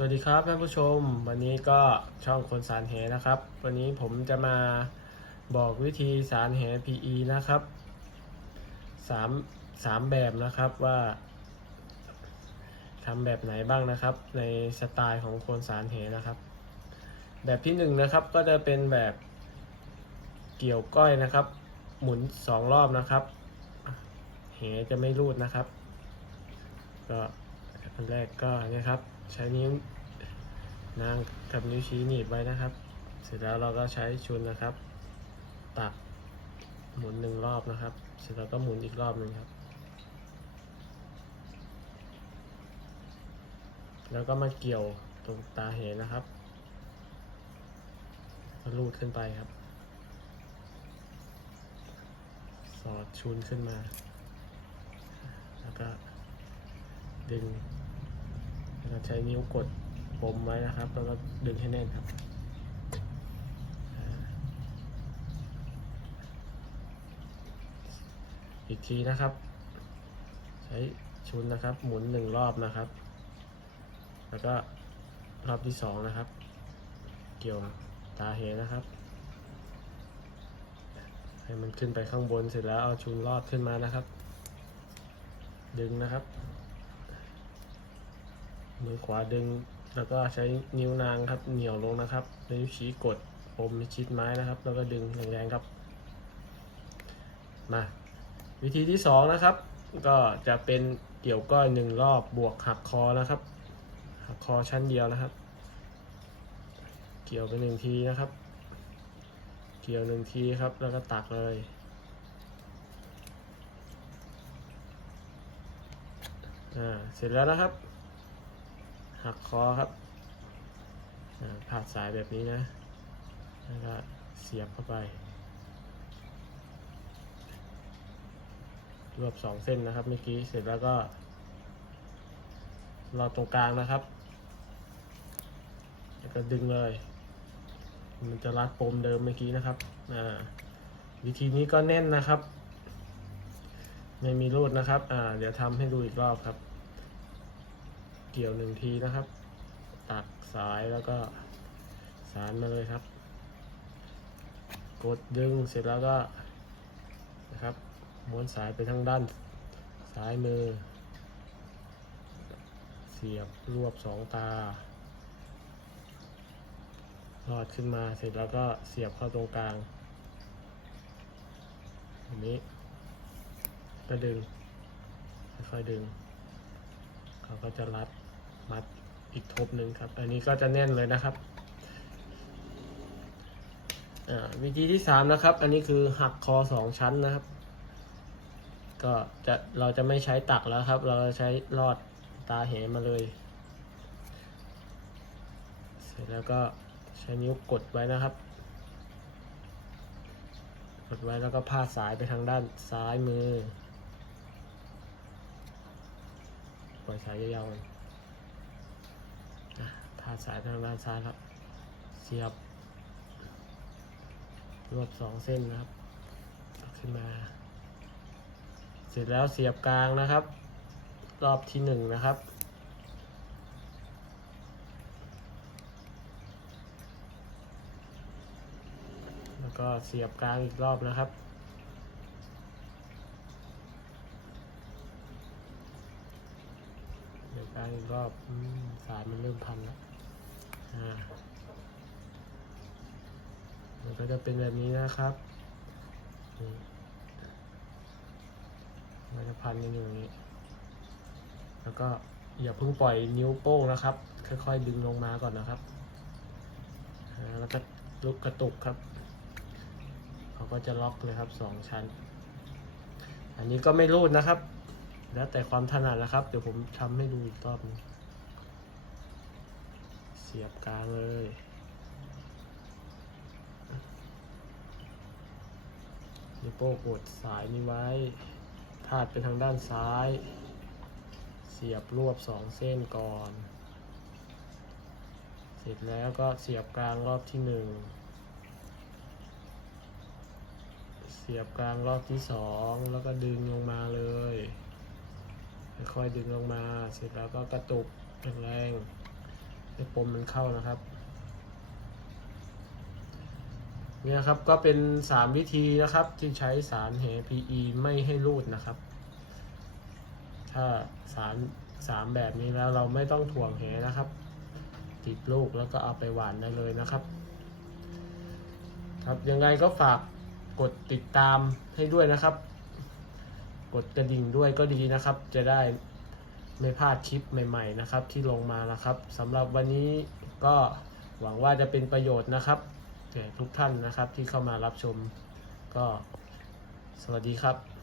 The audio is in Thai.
สวัสดีครับท่านผู้ชม วันนี้ก็ช่องคนสารแหนะครับ วันนี้ผมจะมาบอกวิธีสารแห PE นะครับสามสามแบบนะครับว่าทำแบบไหนบ้างนะครับ ในสไตล์ของคนสารแหนะครับ แบบที่หนึ่งนะครับก็จะเป็นแบบเกี่ยวก้อยนะครับ หมุนสองรอบนะครับแหจะไม่รูดนะครับ ก็อันแรกก็เนี่ยครับ ใช้นิ้วนางกับนิ้วชี้หนีบไว้นะครับ เสร็จแล้วเราก็ใช้ชุนนะครับ ตักหมุนหนึ่งรอบนะครับ เสร็จแล้วก็หมุนอีกรอบหนึ่งครับ แล้วก็มาเกี่ยวตรงตาเหนนะครับลูดขึ้นไปครับ สอดชุนขึ้นมา แล้วก็ดึง แล้วก็ใช้นิ้วกดปมไว้นะครับ แล้วก็ดึงให้แน่นครับอีกทีนะครับ ใช้ชุนนะครับ หมุนหนึ่งรอบนะครับ แล้วก็รอบที่สองนะครับ เกี่ยวตาเหนะครับ ให้มันขึ้นไปข้างบนเสร็จแล้วเอาชุนรอดขึ้นมานะครับ ดึงนะครับ มือขวาดึง แล้วก็ใช้นิ้วนางครับเหนี่ยวลงนะครับนิ้วชี้กดปมชิดไม้นะครับ แล้วก็ดึงแรงๆครับ มาวิธีที่สองนะครับ ก็จะเป็นเกี่ยวก้อยหนึ่งรอบบวกหักคอนะครับ หักคอชั้นเดียวนะครับ เกี่ยวไปหนึ่งทีนะครับ เกี่ยวหนึ่งทีครับ แล้วก็ตักเลยอ่าเสร็จแล้วนะครับ หักคอครับอ่าผ่าสายแบบนี้นะแล้วก็เสียบเข้าไป รวบสองเส้นนะครับเมื่อกี้เสร็จแล้วก็รอตรงกลางนะครับ แล้วก็ดึงเลย มันจะรัดปมเดิมเมื่อกี้นะครับวิธีนี้ก็แน่นนะครับ ไม่มีรูดนะครับ เดี๋ยวทำให้ดูอีกรอบครับ เกี่ยวหนึ่งทีนะครับ ตักสายแล้วก็สารมาเลยครับ กดดึงเสร็จแล้วก็นะครับม้วนสายไปทางด้านซ้ายมือ เสียบรวบสองตาลอดขึ้นมาเสร็จแล้วก็เสียบเข้าตรงกลางอันนี้ก็ดึงค่อยๆดึง เขาก็จะรัด มัดอีกทบหนึ่งครับ อันนี้ก็จะแน่นเลยนะครับวิธีที่สามนะครับ อันนี้คือหักคอสองชั้นนะครับ ก็จะเราจะไม่ใช้ตักแล้วครับ เราจะใช้ลอดตาเหมาเลย เสร็จแล้วก็ใช้นิ้วกดไว้นะครับ กดไว้แล้วก็พาดสายไปทางด้านซ้ายมือปล่อยสายยาวๆาสายทางด้านซ้ายครับ เสียบ รวบสองเส้นนะครับขึ้นมา เสร็จแล้วเสียบกลางนะครับ รอบที่หนึ่งนะครับแล้วก็เสียบกลางอีกรอบนะครับเดี๋ยวการอีกรอบอสายมันเริ่มพันแล้ว มันก็จะเป็นแบบนี้นะครับมันจะพันกันอยู่อย่างนี้ แล้วก็อย่าเพิ่งปล่อยนิ้วโป้งนะครับ ค่อยๆดึงลงมาก่อนนะครับแล้วก็ลุกกระตุกครับ เขาก็จะล็อกเลยครับสองชั้น อันนี้ก็ไม่รูดนะครับ แล้วแต่ความถนัดนะครับ เดี๋ยวผมทำให้ดูอีกรอบนึง เสียบกลางเลย นิ้วโป้งกดสายนี้ไว้พาดไปทางด้านซ้าย เสียบรวบสองเส้นก่อน เสร็จแล้วก็เสียบกลางรอบที่หนึ่ง เสียบกลางรอบที่สองแล้วก็ดึงลงมาเลย ค่อยๆดึงลงมา เสร็จแล้วก็กระตุกแรงๆ ให้ปมมันเข้านะครับเนี่ยครับก็เป็นสามวิธีนะครับ ที่ใช้สารแห PE ไม่ให้รูดนะครับ ถ้าสารสามแบบนี้แล้วเราไม่ต้องถ่วงแหนะครับ ติดลูกแล้วก็เอาไปหวานได้เลยนะครับ ครับยังไงก็ฝากกดติดตามให้ด้วยนะครับ กดกระดิ่งด้วยก็ดีนะครับ จะได้ ไม่พลาดคลิปใหม่ ๆ นะครับ ที่ลงมานะครับสำหรับวันนี้ก็หวังว่าจะเป็นประโยชน์นะครับแก่ทุกท่านนะครับที่เข้ามารับชมก็สวัสดีครับ